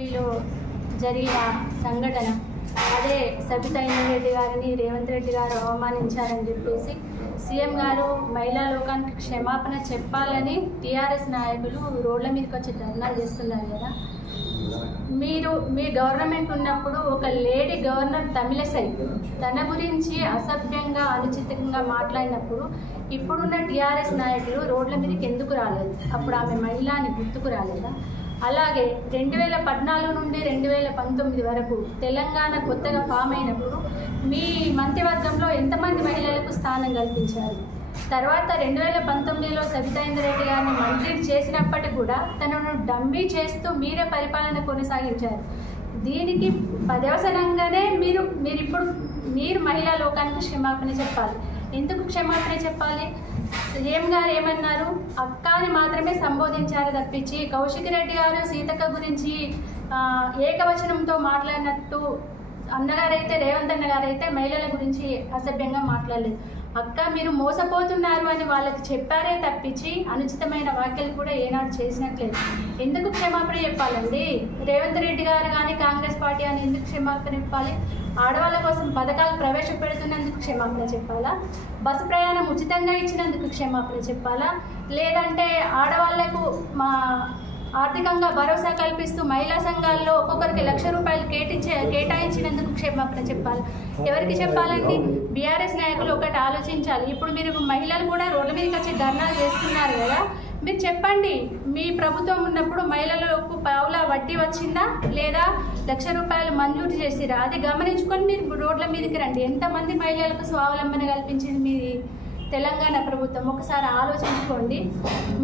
లో జరిగిన సంఘటన అదే సబితా ఇంద్రారెడ్డి గారిని రేవంత్ రెడ్డి గారు అవమానించారని చెప్పేసి సీఎం గారు మహిళా లోకానికి క్షమాపణ చెప్పాలని టీఆర్ఎస్ నాయకులు రోడ్ల మీదకి వచ్చి ధర్నాలు చేస్తున్నారు కదా. మీ గవర్నమెంట్ ఉన్నప్పుడు ఒక లేడీ గవర్నర్ తమిళసై తన గురించి అసభ్యంగా అనుచితంగా మాట్లాడినప్పుడు ఇప్పుడున్న టీఆర్ఎస్ నాయకులు రోడ్ల మీదకి ఎందుకు రాలేదు? అప్పుడు ఆమె మహిళ అని గుర్తుకు రాలేదా? అలాగే 2014 నుండి 2019 వరకు తెలంగాణ కొత్తగా ఫామ్ అయినప్పుడు మీ మంత్రివర్గంలో ఎంతమంది మహిళలకు స్థానం కల్పించారు? తర్వాత 2019లో సబితా ఇంద్రారెడ్డి గారిని మంత్రి చేసినప్పటికీ కూడా తనను డమ్మీ చేస్తూ మీరే పరిపాలన కొనసాగించారు. దీనికి పర్యవసనంగానే మీరు మహిళా లోకానికి క్షమాపణ చెప్పాలి. ఎందుకు క్షమాపణ చెప్పాలి? సీఎం గారు ఏమన్నారు? అక్క అని మాత్రమే సంబోధించారు తప్పించి కౌశిక్ రెడ్డి గారు సీతక్క గురించి ఏకవచనంతో మాట్లాడినట్టు అన్నగారైతే రేవంత్ అన్న గారైతే మహిళల గురించి అసభ్యంగా మాట్లాడలేదు. అక్క మీరు మోసపోతున్నారు అని వాళ్ళకి చెప్పారే తప్పించి అనుచితమైన వ్యాఖ్యలు కూడా ఏనాడు చేసినట్లేదు. ఎందుకు క్షమాపణ చెప్పాలండి? రేవంత్ రెడ్డి గారు కానీ కాంగ్రెస్ పార్టీ అని ఎందుకు క్షమాపణ చెప్పాలి? ఆడవాళ్ళ కోసం పథకాలు ప్రవేశపెడుతున్నందుకు క్షమాపణ చెప్పాలా? బస్సు ప్రయాణం ఉచితంగా ఇచ్చినందుకు క్షమాపణ చెప్పాలా? లేదంటే ఆడవాళ్లకు ఆర్థికంగా భరోసా కల్పిస్తూ మహిళా సంఘాల్లో ఒక్కొక్కరికి ₹1,00,000 కేటాయించినందుకు క్షమాపణ చెప్పాలి? ఎవరికి చెప్పాలండి? బీఆర్ఎస్ నాయకులు ఒకటి ఆలోచించాలి. ఇప్పుడు మీరు మహిళలు కూడా రోడ్ల మీదకి వచ్చి ధర్నాలు చేస్తున్నారు కదా, మీరు చెప్పండి. మీ ప్రభుత్వం ఉన్నప్పుడు మహిళలకు పావులా వడ్డీ వచ్చిందా లేదా ₹1,00,000 మంజూరు చేసిరా? అది గమనించుకొని మీరు రోడ్ల మీదకి రండి. ఎంతమంది మహిళలకు స్వావలంబన కల్పించింది మీ తెలంగాణ ప్రభుత్వం? ఒకసారి ఆలోచించుకోండి.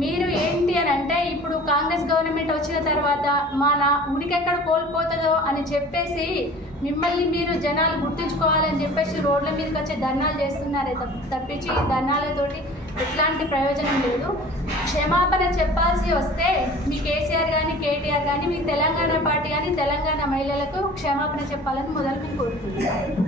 మీరు ఏంటి అని అంటే ఇప్పుడు కాంగ్రెస్ గవర్నమెంట్ వచ్చిన తర్వాత ఉనికెక్కడ కోల్పోతుందో అని చెప్పేసి మిమ్మల్ని మీరు జనాలు గుర్తించుకోవాలని చెప్పేసి రోడ్ల మీదకి వచ్చి ధర్నాలు చేస్తున్నారే తప్పించి ఈ ధర్నాలతోటి ఎట్లాంటి ప్రయోజనం లేదు. క్షమాపణ చెప్పాల్సి వస్తే మీ కేసీఆర్ కానీ కేటీఆర్ కానీ మీ తెలంగాణ పార్టీ కానీ తెలంగాణ మహిళలకు క్షమాపణ చెప్పాలని మొదలు మేము కోరుకుంటున్నాం.